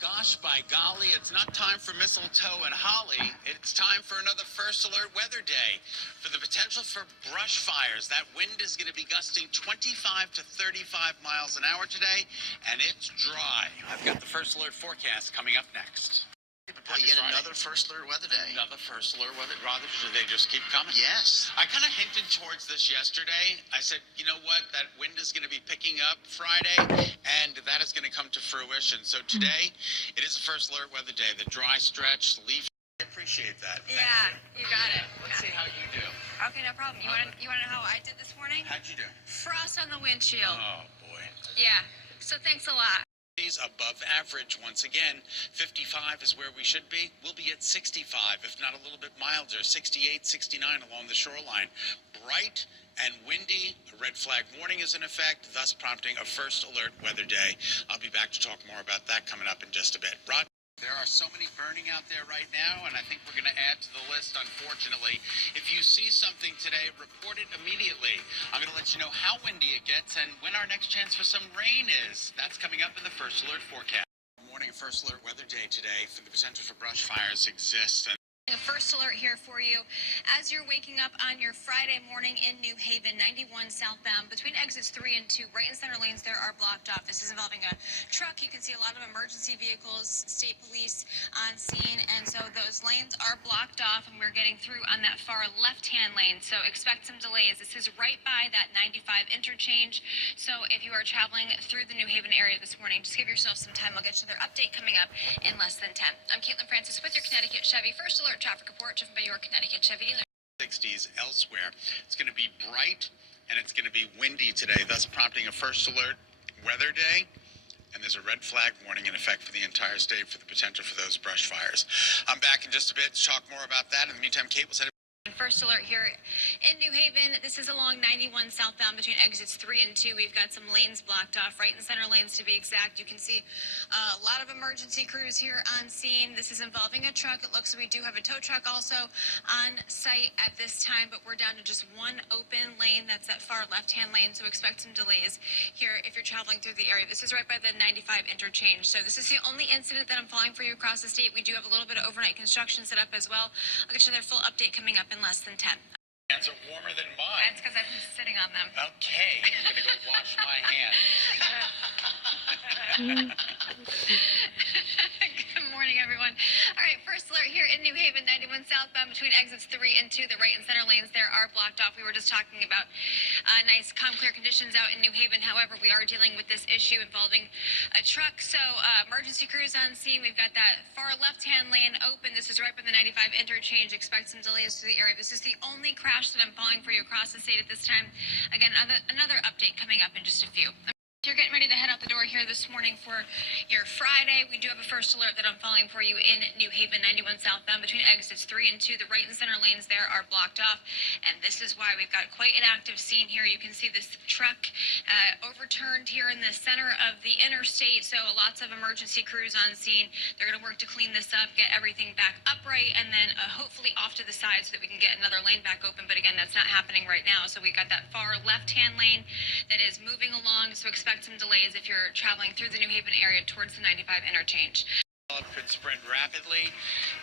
Gosh, by golly, it's not time for mistletoe and holly. It's time for another First Alert weather day. For the potential for brush fires, that wind is going to be gusting 25 to 35 miles an hour today, and it's dry. I've got the First Alert forecast coming up next. Well, yet another First Alert weather day. Another First Alert weather. Rather, do they just keep coming? Yes. I kind of hinted towards this yesterday. I said, you know what? That wind is going to be picking up Friday, and that is going to come to fruition. So today, it is a First Alert weather day. The dry stretch, leaf. I appreciate that. Yeah, you got it. Let's see how you do. Okay, no problem. You want to know how I did this morning? How'd you do? Frost on the windshield. Oh, boy. Yeah, so thanks a lot. Above average once again. 55 is where we should be. We'll be at 65, if not a little bit milder. 68, 69 along the shoreline. Bright and windy. A red flag warning is in effect, thus prompting a First Alert weather day. I'll be back to talk more about that coming up in just a bit. Rod? There are so many burning out there right now, and I think we're going to add to the list, unfortunately. If you see something today, report it immediately. I'm going to let you know how windy it gets and when our next chance for some rain is. That's coming up in the First Alert forecast. Morning First Alert weather day today. For the potential for brush fires exists. A First Alert here for you as you're waking up on your Friday morning in New Haven, 91 southbound between exits 3 and 2, right in center lanes there are blocked off. This is involving a truck. You can see a lot of emergency vehicles, state police on scene, and so those lanes are blocked off, and we're getting through on that far left-hand lane, so expect some delays. This is right by that 95 interchange, so if you are traveling through the New Haven area this morning, just give yourself some time. We'll get you their update coming up in less than 10. I'm Caitlin Francis with your Connecticut Chevy First Alert traffic report driven by your Connecticut Chevy dealer. 60s elsewhere. It's going to be bright and it's going to be windy today, thus prompting a First Alert weather day. And there's a red flag warning in effect for the entire state for the potential for those brush fires. I'm back in just a bit to talk more about that. In the meantime, Kate will send it. First Alert here in New Haven. This is along 91 southbound between exits 3 and 2. We've got some lanes blocked off, right in center lanes to be exact. You can see a lot of emergency crews here on scene. This is involving a truck. It looks like we do have a tow truck also on site at this time, but we're down to just one open lane. That's that far left-hand lane, so expect some delays here if you're traveling through the area. This is right by the 95 interchange. So this is the only incident that I'm following for you across the state. We do have a little bit of overnight construction set up as well. I'll get you their full update coming up in less than 10. Hands are warmer than mine. That's because I've been sitting on them. Okay, I'm going to go wash my hands. Good morning, everyone. All right, First Alert here in New Haven, 91 southbound between exits 3 and 2. The right and center lanes there are blocked off. We were just talking about nice, calm, clear conditions out in New Haven. However, we are dealing with this issue involving a truck. So emergency crews on scene. We've got that far left-hand lane open. This is right by the 95 interchange. Expect some delays to the area. This is the only crash that I'm following for you across the state at this time. Again, another update coming up in just a few. You're getting ready to head out the door here this morning for your Friday. We do have a First Alert that I'm following for you in New Haven, 91 southbound between exits 3 and 2. The right and center lanes there are blocked off, and this is why we've got quite an active scene here. You can see this truck overturned here in the center of the interstate, so lots of emergency crews on scene. They're going to work to clean this up, get everything back upright, and then hopefully off to the side so that we can get another lane back open. But again, that's not happening right now. So we got that far left-hand lane that is moving along, so expect some delays if you're traveling through the New Haven area towards the 95 interchange. Could spread rapidly.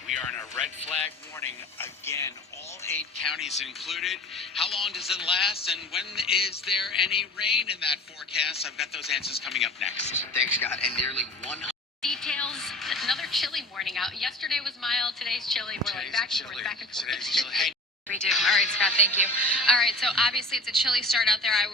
We are in a red flag warning again, all 8 counties included. How long does it last, and when is there any rain in that forecast? I've got those answers coming up next. Thanks, Scott. And nearly 100 details. Another chilly morning out. Yesterday was mild. Today's chilly. We're like back and forth, back and forth. Today's chilly. Hey. We do. All right, Scott, thank you. All right, so obviously it's a chilly start out there. I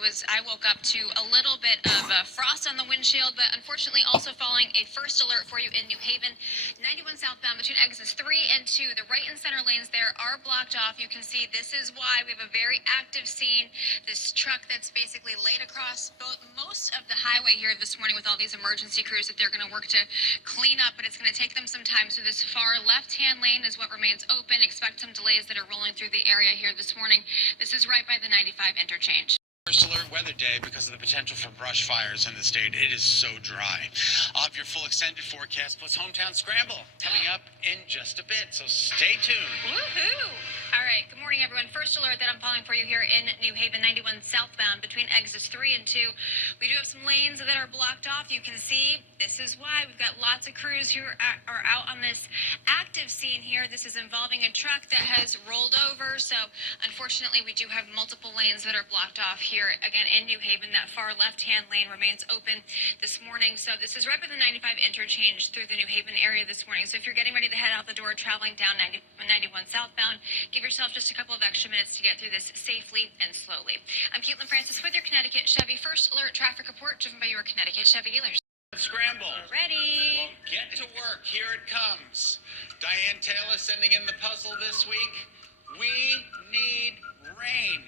woke up to a little bit of frost on the windshield, but unfortunately also following a First Alert for you in New Haven. 91 southbound between exits 3 and 2. The right and center lanes there are blocked off. You can see this is why we have a very active scene. This truck that's basically laid across most of the highway here this morning with all these emergency crews that they're going to work to clean up, but it's going to take them some time. So this far left-hand lane is what remains open. Expect some delays that are rolling through the area here this morning. This is right by the 95 interchange. First Alert weather day because of the potential for brush fires in the state. It is so dry. I'll have your full extended forecast plus Hometown Scramble coming up in just a bit, so stay tuned. Woohoo! All right, good morning, everyone. First alert that I'm calling for you here in New Haven, 91 southbound between exits 3 and 2. We do have some lanes that are blocked off. You can see this is why we've got lots of crews who are out on this active scene here. This is involving a truck that has rolled over. So unfortunately, we do have multiple lanes that are blocked off here again in New Haven. That far left-hand lane remains open this morning. So this is right by the 95 interchange through the New Haven area this morning. So if you're getting ready to head out the door traveling down 91 southbound, give yourself just a couple of extra minutes to get through this safely and slowly. I'm Caitlin Francis with your Connecticut Chevy First Alert traffic report driven by your Connecticut Chevy dealers. Scramble. Ready. Well, get to work. Here it comes. Diane Taylor sending in the puzzle this week. We need rain.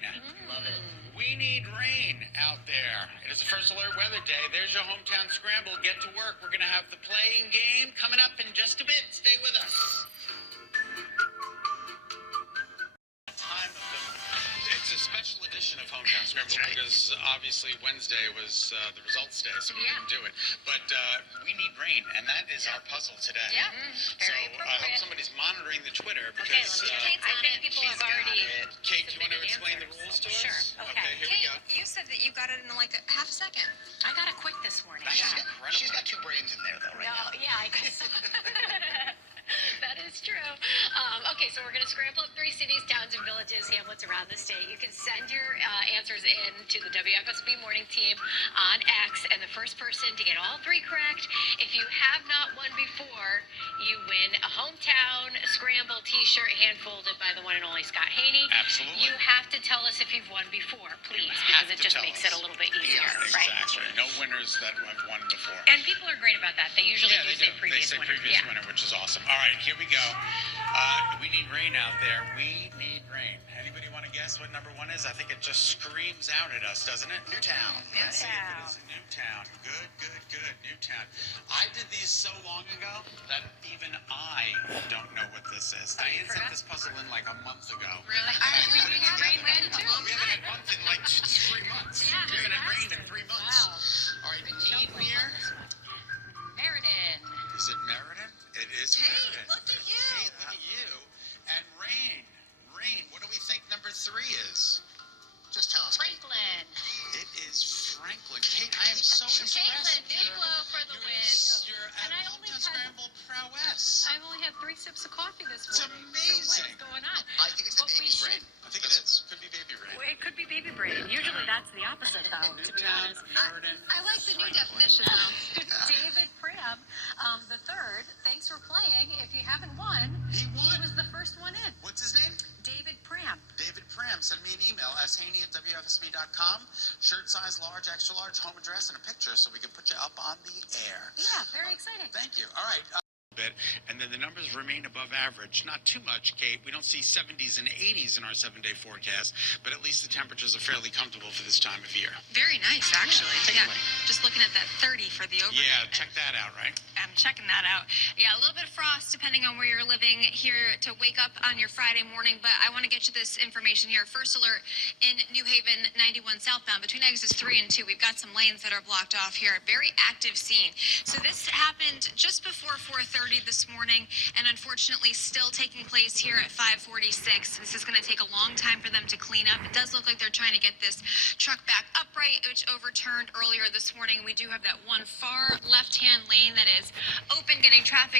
Love it. We need rain out there. It is the First Alert Weather Day. There's your Hometown Scramble. Get to work. We're going to have the playing game coming up in just a bit. Stay with us. It's a special edition of Hometown Scramble because obviously Wednesday was the results day, so we didn't do it. But we need rain, and that is our puzzle today. Yeah. So I hope somebody's monitoring the Twitter Okay, because I think people have already. Kate, do you want to submitted explain the answers. rules to us? Sure. Okay. Here we go. You said that you got it in like a half a second. I got it quick this morning. That's Yeah. incredible. She's got two brains in there, though, right No, now. yeah, I guess so. That is true. Okay, so we're going to scramble up 3 cities, towns, and villages, hamlets around the state. You can send your answers in to the WFSB morning team on X, and the first person to get all 3 correct, if you have not won before, you win a Hometown Scramble t-shirt hand-folded by the one and only Scott Haney. Absolutely. You have to tell us if you've won before, please, have because it to just tell makes us. it a little bit easier, Exactly. right? No winners that have won before. And people are great about that. They usually Yeah, do they say do. previous They say winner. previous Yeah. winner, which is awesome. All right, here we go. We need rain out there. We need rain. Anybody want to guess what number 1 is? I think it just screams out at us, doesn't it? Newtown. Let's see if it is Newtown. Good, good, good. Newtown. I did these so long ago that even I don't know what this is. Diane sent this puzzle in like a month ago. Really? We need rain then, too. We haven't had month in like 3 months. Yeah, We haven't had rain in 3 months. Wow. All right, Big need shelf life here. on this one. Meriden. Is it Meriden? It is Hey, Meriden. look at you. Hey, look at you. And rain. Rain. What do we think number 3 is? Just tell us. Kate. Franklin. It is Franklin. Kate, I am so impressed. Caitlin, Duplo for the win. You're And I at only Hometown had- Scramble prowess. I've only had 3 sips of coffee this It's morning. amazing. So what's going on? I think it's the But we baby's should- brain. I think it is. Could be baby rain. Well, it could be baby brain. Usually that's the opposite, though, to be Newtown, honest. Meriden, I like the new Franklin. definition, though. David Pram, the third. Thanks for playing. If you haven't won, He he won. was the first one in. What's his name? David Pram. David Pram. Send me an email, shaney@wfsb.com. Shirt size, large, extra large, home address, and a picture so we can put you up on the air. Yeah, very exciting. Thank you. All right. Bit, and then the numbers remain above average. Not too much, Kate. We don't see 70s and 80s in our 7-day forecast, but at least the temperatures are fairly comfortable for this time of year. Very nice, actually. Yeah. Just looking at that 30 for the overnight. Yeah, check that out, right? I'm checking that out. Yeah, a little bit of frost depending on where you're living here to wake up on your Friday morning, but I want to get you this information here. First alert in New Haven, 91 southbound between exits 3 and 2. We've got some lanes that are blocked off here. Very active scene. So this happened just before 4:30 this morning, and unfortunately still taking place here at 5:46. This is going to take a long time for them to clean up. It does look like they're trying to get this truck back upright, which overturned earlier this morning. We do have that one far left-hand lane that is open, getting traffic